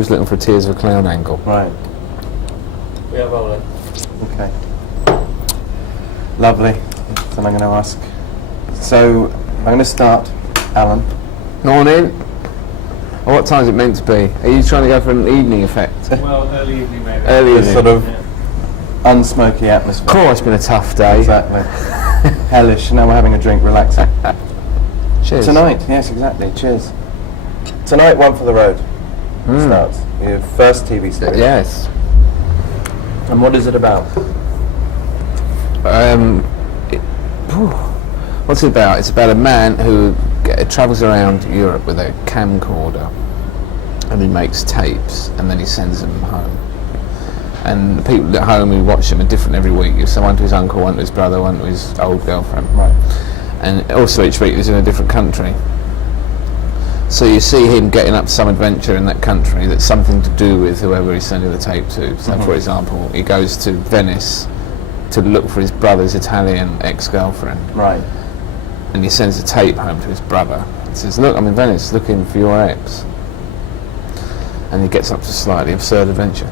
was looking for a Tears of a Clown angle. Right. We are rolling. Okay. Lovely. Then I'm going to ask. So I'm going to start, Alan. Morning. Oh, what time is it meant to be? Are you trying to go for an evening effect? Well, early evening maybe. Early This evening. sort of unsmoky atmosphere. Cool, it's been a tough day. Exactly. Hellish. Now we're having a drink, relaxing. Cheers. Tonight, yes, exactly. Cheers. Tonight, One for the Road starts. Your first TV series. Yes. And what is it about? What's it about? It's about a man who travels around Europe with a camcorder, and he makes tapes, and then he sends them home. And the people at home who watch them are different every week. So one to his uncle, one to his brother, one to his old girlfriend. Right. And also each week he's in a different country. So you see him getting up to some adventure in that country that's something to do with whoever he's sending the tape to. So for example, he goes to Venice to look for his brother's Italian ex-girlfriend. Right. And he sends a tape home to his brother. He says, look, I'm in Venice looking for your ex. And he gets up to a slightly absurd adventure.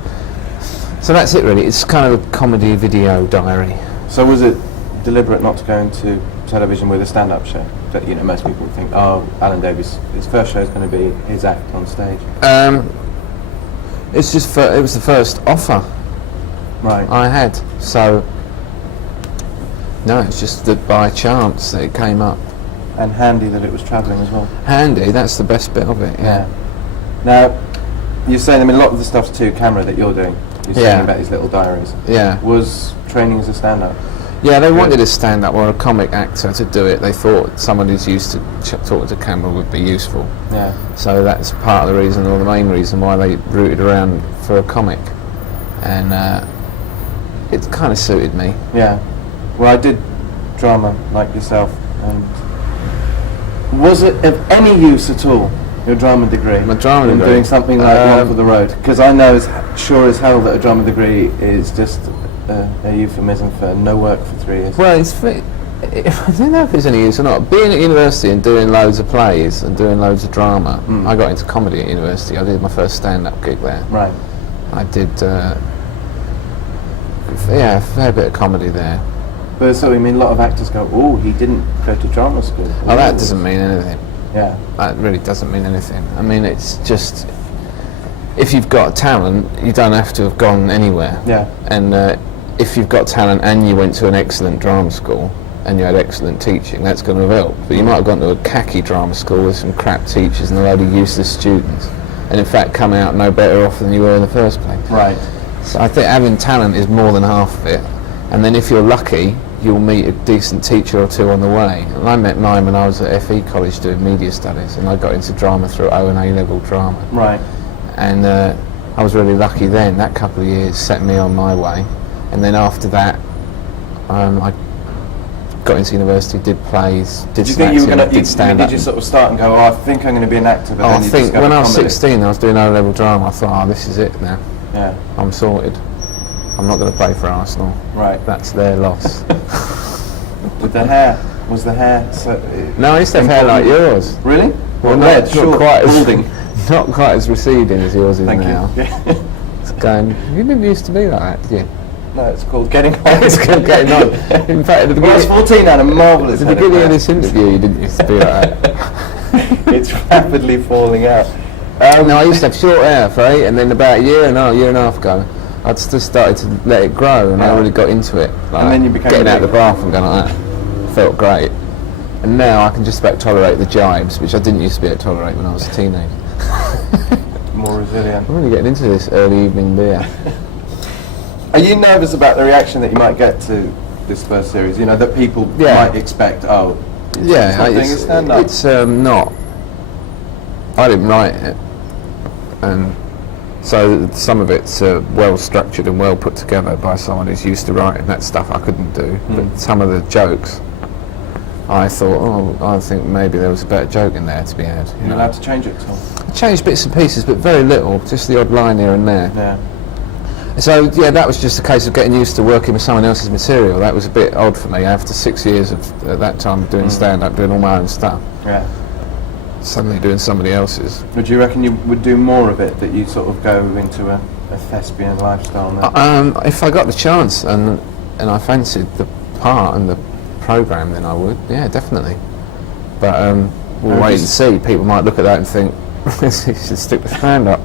So that's it really. It's kind of a comedy video diary. So was it deliberate not to go into television with a stand-up show? That, you know, most people would think, oh, Alan Davies, his first show is going to be his act on stage. It's just it was the first offer Right. I had. So no, it's just that by chance that it came up. And handy that it was travelling as well. Handy, that's the best bit of it. Yeah. Now, you're saying, I mean, a lot of the stuff's to camera that you're doing. You're saying about these little diaries. Yeah. Was training as a stand-up? Yeah, they wanted a stand-up or a comic actor to do it. They thought someone who's used to talking to camera would be useful. Yeah. So that's part of the reason, or the main reason, why they rooted around for a comic. And it kind of suited me. Yeah. Well, I did drama like yourself, and was it of any use at all, your drama degree? My drama in degree? doing something like One for the Road? Because I know as sure as hell that a drama degree is just a euphemism for no work for 3 years. Well, I don't know if it's any use or not. Being at university and doing loads of plays and doing loads of drama, I got into comedy at university. I did my first stand-up gig there. Right. I did, a fair bit of comedy there. But so, I mean, a lot of actors go, oh, he didn't go to drama school. Oh, that doesn't mean anything. Yeah. That really doesn't mean anything. I mean, it's just, if you've got talent, you don't have to have gone anywhere. Yeah. And if you've got talent and you went to an excellent drama school and you had excellent teaching, that's going to help. But you might have gone to a khaki drama school with some crap teachers and a load of useless students, and in fact come out no better off than you were in the first place. Right. So I think having talent is more than half of it. And then if you're lucky, you'll meet a decent teacher or two on the way. And I met mine when I was at FE College doing media studies, and I got into drama through O and A level drama. Right. And I was really lucky then. That couple of years set me on my way. And then after that, I got into university, did plays, did stand up. Did you sort of start and go, oh, I think I'm going to be an actor, but then I you think when I was comedy? 16, I was doing O level drama. I thought, oh, this is it now. Yeah. I'm sorted. I'm not going to play for Arsenal. Right. That's their loss. With the hair, was the hair? So, No, I used to have hair like yours. Really? Well, red, not short, quite balding. Not quite as receding as yours is Thank now. you. It's going. You didn't used to be like that, did you? No, it's called getting on. It's getting on. In fact, at the When I was beginning, 14, I had a marvellous at the head of beginning of hair. this interview, you didn't used to be like that. It's rapidly falling out. No, I used to have short hair for 8, and then about a year and a half ago, I'd just started to let it grow, and I really got into it. Like, And then you became getting out of big. the bath and going like that. Felt great. And now I can just about tolerate the jibes, which I didn't used to be able to tolerate when I was a teenager. More resilient. I'm really getting into this early evening beer. Are you nervous about the reaction that you might get to this first series? You know, that people might expect, oh, Yeah, doing a stand-up. it's not. I didn't write it, and so some of it's well structured and well put together by someone who's used to writing. That stuff I couldn't do, but some of the jokes, I thought, I think maybe there was a better joke in there to be had. You're allowed to change it at all? I changed bits and pieces, but very little, just the odd line here and there. Yeah. So yeah, that was just a case of getting used to working with someone else's material. That was a bit odd for me after 6 years of at that time doing stand-up, doing all my own stuff. Yeah. suddenly doing somebody else's. Would you reckon you would do more of it, that you sort of go into a thespian lifestyle now? If I got the chance and I fancied the part and the programme, then I would. Yeah, definitely. But we'll wait and see. People might look at that and think, you should stick with stand-up.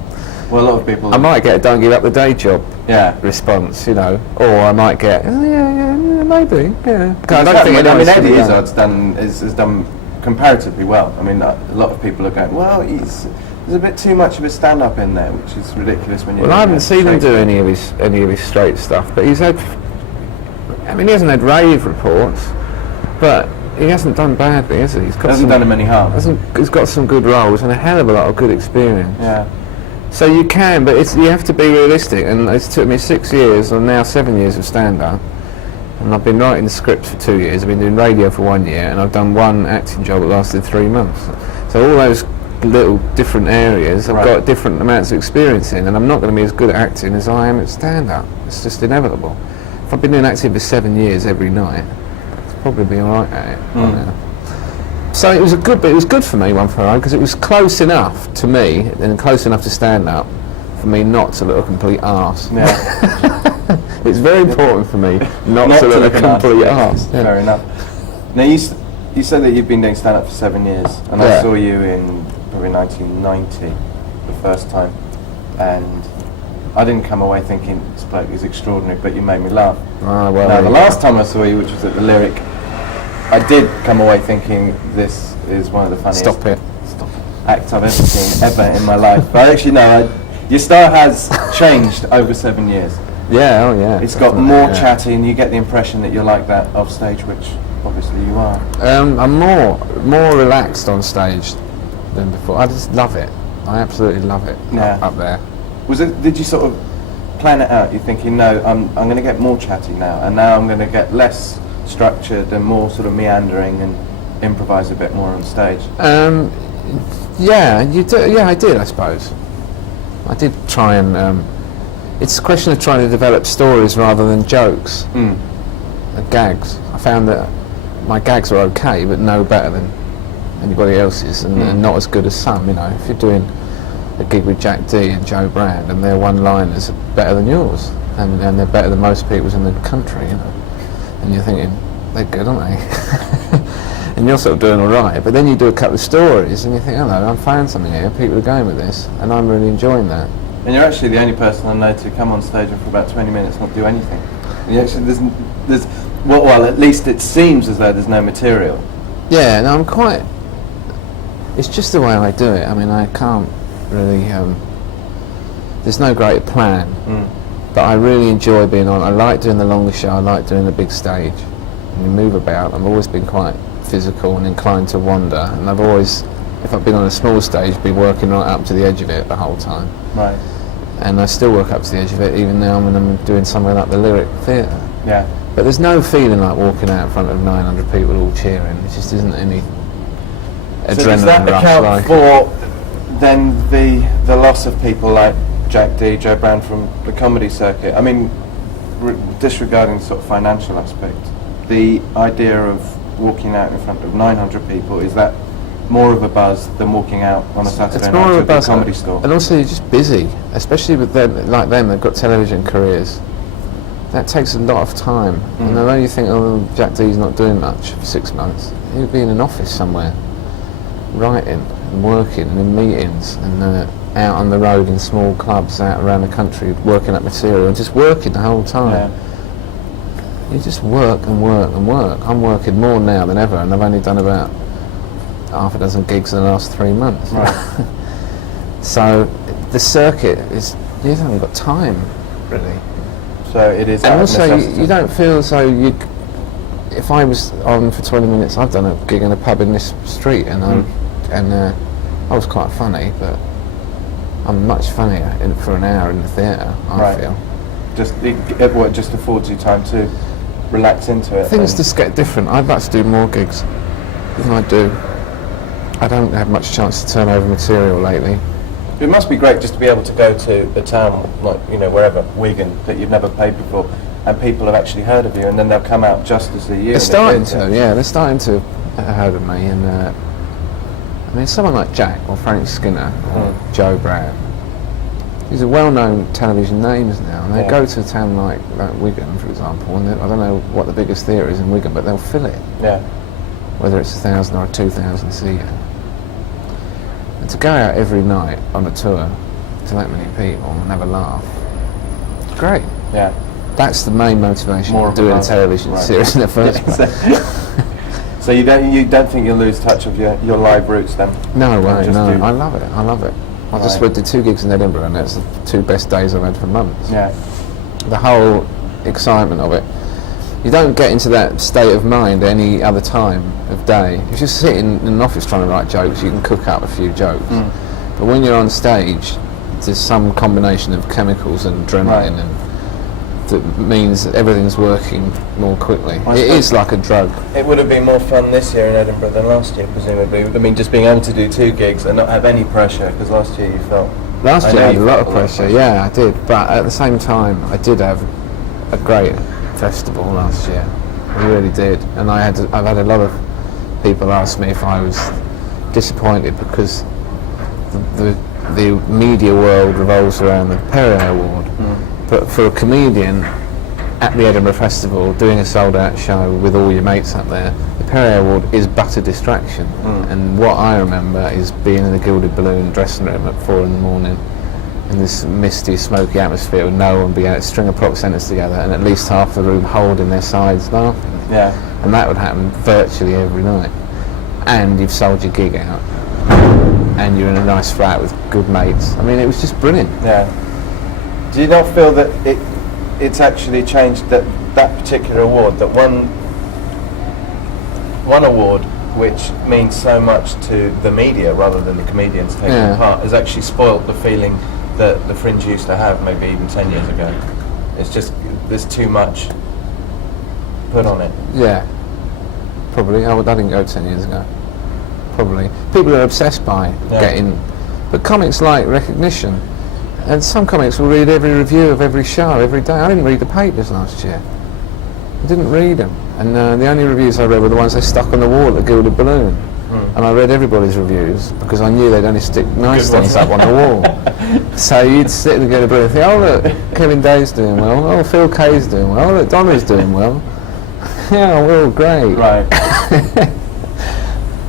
Well, a lot of people... I might get a don't give up the day job response, you know, or I might get, oh, yeah, maybe, yeah. I don't think Eddie Izzard's has done comparatively well. I mean, a lot of people are going, well, there's a bit too much of his stand-up in there, which is ridiculous when you... Well, I haven't seen him do any of his straight stuff, but he's had... I mean, he hasn't had rave reports, but he hasn't done badly, has he? He hasn't done him any harm. He's got some good roles and a hell of a lot of good experience. Yeah. So you can, but you have to be realistic, and it's took me 6 years, or now 7 years of stand-up, and I've been writing the scripts for 2 years, I've been doing radio for 1 year, and I've done one acting job that lasted 3 months. So all those little different areas I've got different amounts of experience in, and I'm not going to be as good at acting as I am at stand-up. It's just inevitable. If I've been doing acting for 7 years every night, I'll probably be alright at it right now. So it was good for me, One for All, because it was close enough to me and close enough to stand up for me not to look a complete arse. Yeah. It's very important for me not to look a complete arse. Yeah. Fair enough. Now you said that you've been doing stand up for 7 years, and I saw you in probably 1990 the first time, and I didn't come away thinking this bloke is extraordinary, but you made me laugh. Ah, well, now the last time I saw you, which was at the Lyric, I did come away thinking this is one of the funniest acts I've ever seen ever in my life. But actually no, your style has changed over 7 years. Yeah, oh yeah. It's got more chatty, and you get the impression that you're like that off stage, which obviously you are. I'm more relaxed on stage than before. I just love it. I absolutely love it up there. Did you sort of plan it out? You're thinking, no, I'm going to get more chatty now, and now I'm going to get less structured and more sort of meandering and improvise a bit more on stage. Yeah, you do. Yeah, I did. I suppose I did try and. It's a question of trying to develop stories rather than jokes and gags. I found that my gags are okay, but no better than anybody else's, and not as good as some. You know, if you're doing a gig with Jack D and Joe Brand, and their one-liners are better than yours, and they're better than most people's in the country, you know. And you're thinking, they're good, aren't they? And you're sort of doing all right. But then you do a couple of stories, and you think, hello, I've found something here. People are going with this, and I'm really enjoying that. And you're actually the only person I know to come on stage and for about 20 minutes not do anything. And actually, well, at least it seems as though there's no material. Yeah, no, I'm quite. It's just the way I do it. I mean, I can't really. There's no great plan. But I really enjoy being on. I like doing the longer show. I like doing the big stage. And you move about. I've always been quite physical and inclined to wander. And I've always, if I've been on a small stage, been working right up to the edge of it the whole time. Right. And I still work up to the edge of it, even now when I'm doing something like the Lyric Theatre. Yeah. But there's no feeling like walking out in front of 900 people all cheering. It just isn't any adrenaline rush. So does that account for then the loss of people like Jack D, Joe Brand from the comedy circuit? I mean, disregarding the sort of financial aspect, the idea of walking out in front of 900 people, is that more of a buzz than walking out on a Saturday night to a comedy store? And also you're just busy, especially with them, like them, they've got television careers. That takes a lot of time. And although you think, oh, Jack D's not doing much for 6 months, he'll be in an office somewhere, writing and working and in meetings and out on the road in small clubs out around the country, working up material and just working the whole time. Yeah. You just work and work and work. I'm working more now than ever, and I've only done about half a dozen gigs in the last 3 months. Right. So the circuit is, you haven't got time, really. So it is. And also, you don't feel as though you. If I was on for 20 minutes, I've done a gig in a pub in this street, and I was quite funny, but I'm much funnier for an hour in the theatre. I feel. It just affords you time to relax into it. Things just get different. I'd like to do more gigs than I do. I don't have much chance to turn over material lately. It must be great just to be able to go to a town like, you know, wherever, Wigan, that you've never played before, and people have actually heard of you, and then they'll come out just to see you. They're starting to have heard of me, and I mean, someone like Jack or Frank Skinner or Joe Brown, these are well-known television names now, and they go to a town like Wigan, for example, and I don't know what the biggest theatre is in Wigan, but they'll fill it. Yeah. Whether it's 1,000 or 2,000 seater. And to go out every night on a tour to that many people and have a laugh, it's great. Yeah. That's the main motivation More of doing a television series in the first place. So you don't think you'll lose touch of your live roots then? No way, no. I love it. I just did 2 gigs in Edinburgh, and that's the 2 best days I've had for months. Yeah. The whole excitement of it. You don't get into that state of mind any other time of day. If you're sitting in an office trying to write jokes, you can cook up a few jokes. But when you're on stage, there's some combination of chemicals and adrenaline, and that means that everything's working more quickly. It is like a drug. It would have been more fun this year in Edinburgh than last year, presumably. I mean, just being able to do 2 gigs and not have any pressure, because last year you felt... Last year I had a lot of pressure, yeah, I did. But at the same time, I did have a great festival last year. I really did. And I've had a lot of people ask me if I was disappointed because the media world revolves around the Perrier Award. But for a comedian at the Edinburgh Festival, doing a sold-out show with all your mates up there, the Perrier Award is but a distraction. And what I remember is being in the Gilded Balloon dressing room at 4 in the morning in this misty, smoky atmosphere with no one being able to string a prop sentence together, and at least half the room holding their sides laughing. Yeah. And that would happen virtually every night. And you've sold your gig out, and you're in a nice flat with good mates. I mean, it was just brilliant. Yeah. Do you not feel that it's actually changed that particular award, that one award which means so much to the media rather than the comedians taking part, has actually spoilt the feeling that the Fringe used to have maybe even 10 years ago? It's just, there's too much put on it. Yeah, probably. I didn't go 10 years ago. Probably. People are obsessed by getting... But comics like recognition. And some comics will read every review of every show every day. I didn't read the papers last year. I didn't read them. And the only reviews I read were the ones they stuck on the wall at the Gilded Balloon. And I read everybody's reviews because I knew they'd only stick nice things up on the wall. So you'd sit in the Gilded Balloon and think, oh look, Kevin Day's doing well, oh Phil Kay's doing well, oh look, Donna's doing well. Yeah, we're all great. Right.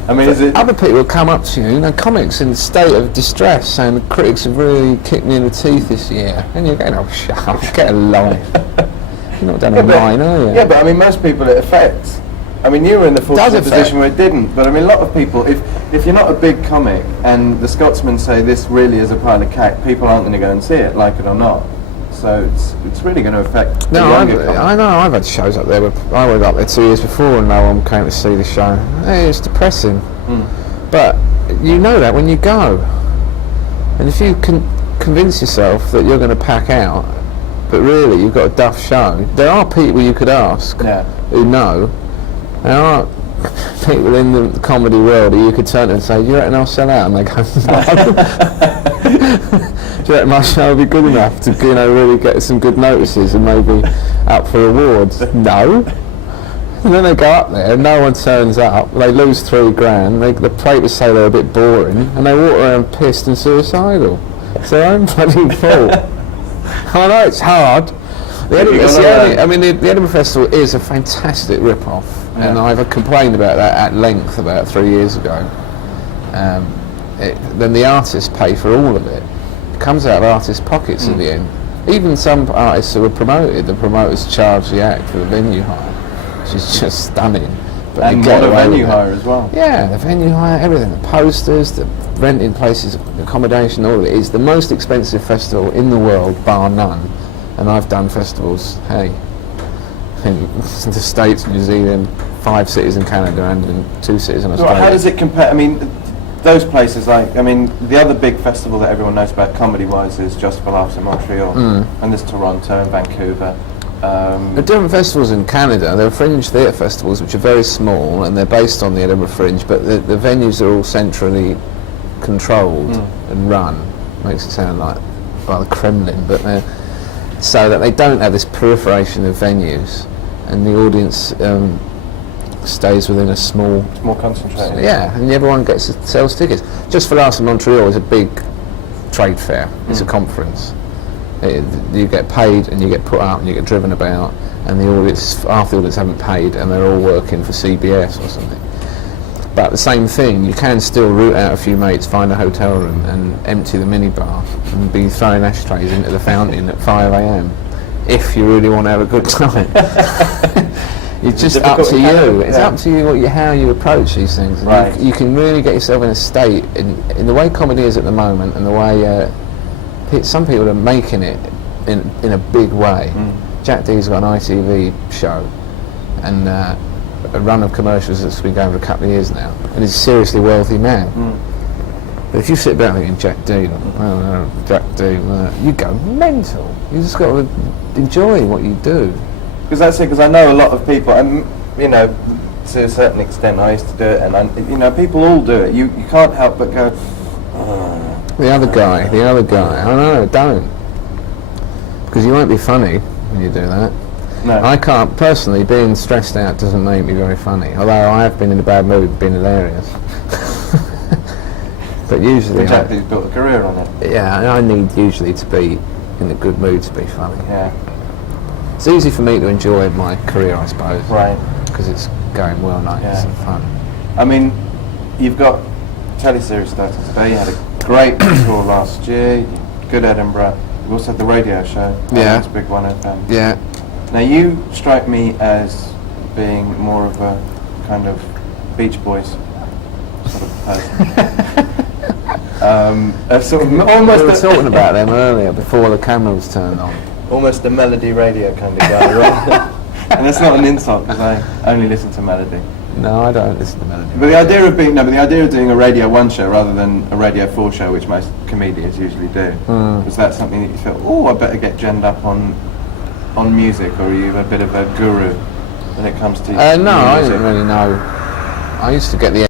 I mean, other people will come up to you, comics in a state of distress, saying the critics have really kicked me in the teeth this year. And you're going, oh shut up, get along. You're not done a line, are you? Yeah, but I mean, most people it affects. I mean, you were in the fortunate position where it didn't, but I mean, a lot of people, if you're not a big comic and the Scotsmen say this really is a pile of cack, people aren't going to go and see it, like it or not. So it's really going to affect the younger comic. I know, I've had shows up there, I went up there 2 years before and no one came to see the show. Hey, it's depressing. But you know that when you go. And if you can convince yourself that you're going to pack out, but really you've got a duff show, there are people you could ask who know. There are people in the comedy world who you could turn to and say, do you reckon I'll sell out? And they go, no. Do you reckon my show will be good enough to really get some good notices and maybe up for awards? No. And then they go up there, no one turns up, they lose $3,000, the papers say they're a bit boring, and they walk around pissed and suicidal. It's their own bloody fault. I know it's hard. The Edinburgh Festival is a fantastic rip-off, and I've complained about that at length about 3 years ago. Then the artists pay for all of it. It comes out of artists' pockets at the end. Even some artists who are promoted, the promoters charge the act for the venue hire, which is just stunning. But and what a venue hire as well. Yeah, the venue hire, everything, the posters, the renting places, accommodation, all of it. It's the most expensive festival in the world, bar none. And I've done festivals, in the States, New Zealand, 5 cities in Canada, and in 2 cities in Australia. How does it compare? I mean, those places, the other big festival that everyone knows about comedy-wise is Just for Laughs in Montreal, and there's Toronto and Vancouver. There are different festivals in Canada. There are fringe theatre festivals which are very small, and they're based on the Edinburgh Fringe, but the venues are all centrally controlled and run. Makes it sound like the Kremlin, but they're so that they don't have this proliferation of venues, and the audience, stays within a small. It's more concentrated. Yeah, and everyone sells tickets. Just for last in Montreal is a big trade fair. It's a conference. You get paid and you get put up and you get driven about, and the audience, half the audience haven't paid and they're all working for CBS or something. But the same thing, you can still root out a few mates, find a hotel room and empty the minibar and be throwing ashtrays into the fountain at 5 a.m. if you really want to have a good time. It's just up to you. It's up to you how you approach these things. Right. You can really get yourself in a state, in the way comedy is at the moment and the way some people are making it in a big way. Jack D's got an ITV show and a run of commercials that's been going for a couple of years now, and he's a seriously wealthy man. But if you sit back thinking Jack D, Jack D, you go mental. You just got to enjoy what you do. Because that's it. Because I know a lot of people, and you know, to a certain extent, I used to do it, and people all do it. You can't help but go. The other guy. I know, don't. Because you won't be funny when you do that. No. I can't, personally, being stressed out doesn't make me very funny. Although I have been in a bad mood, been hilarious. But usually... Jack D's built a career on it. Yeah, I need usually to be in a good mood to be funny. Yeah. It's easy for me to enjoy my career, I suppose. Right. Because it's going well, nice and fun. I mean, you've got teleseries starting today. You had a great tour last year. Good Edinburgh. You also had the radio show. Yeah. It's a big one. Yeah. Now you strike me as being more of a kind of Beach Boys sort of person. Almost. We were talking about them earlier before the camera was turned on. Almost a melody radio kind of guy, right? And that's not an insult because I only listen to melody. No, I don't listen to melody. But the idea of doing a Radio 1 show rather than a Radio 4 show, which most comedians usually do, was that something that you thought, oh, I better get genned up on music, or are you a bit of a guru when it comes to no, I didn't really know. I used to get the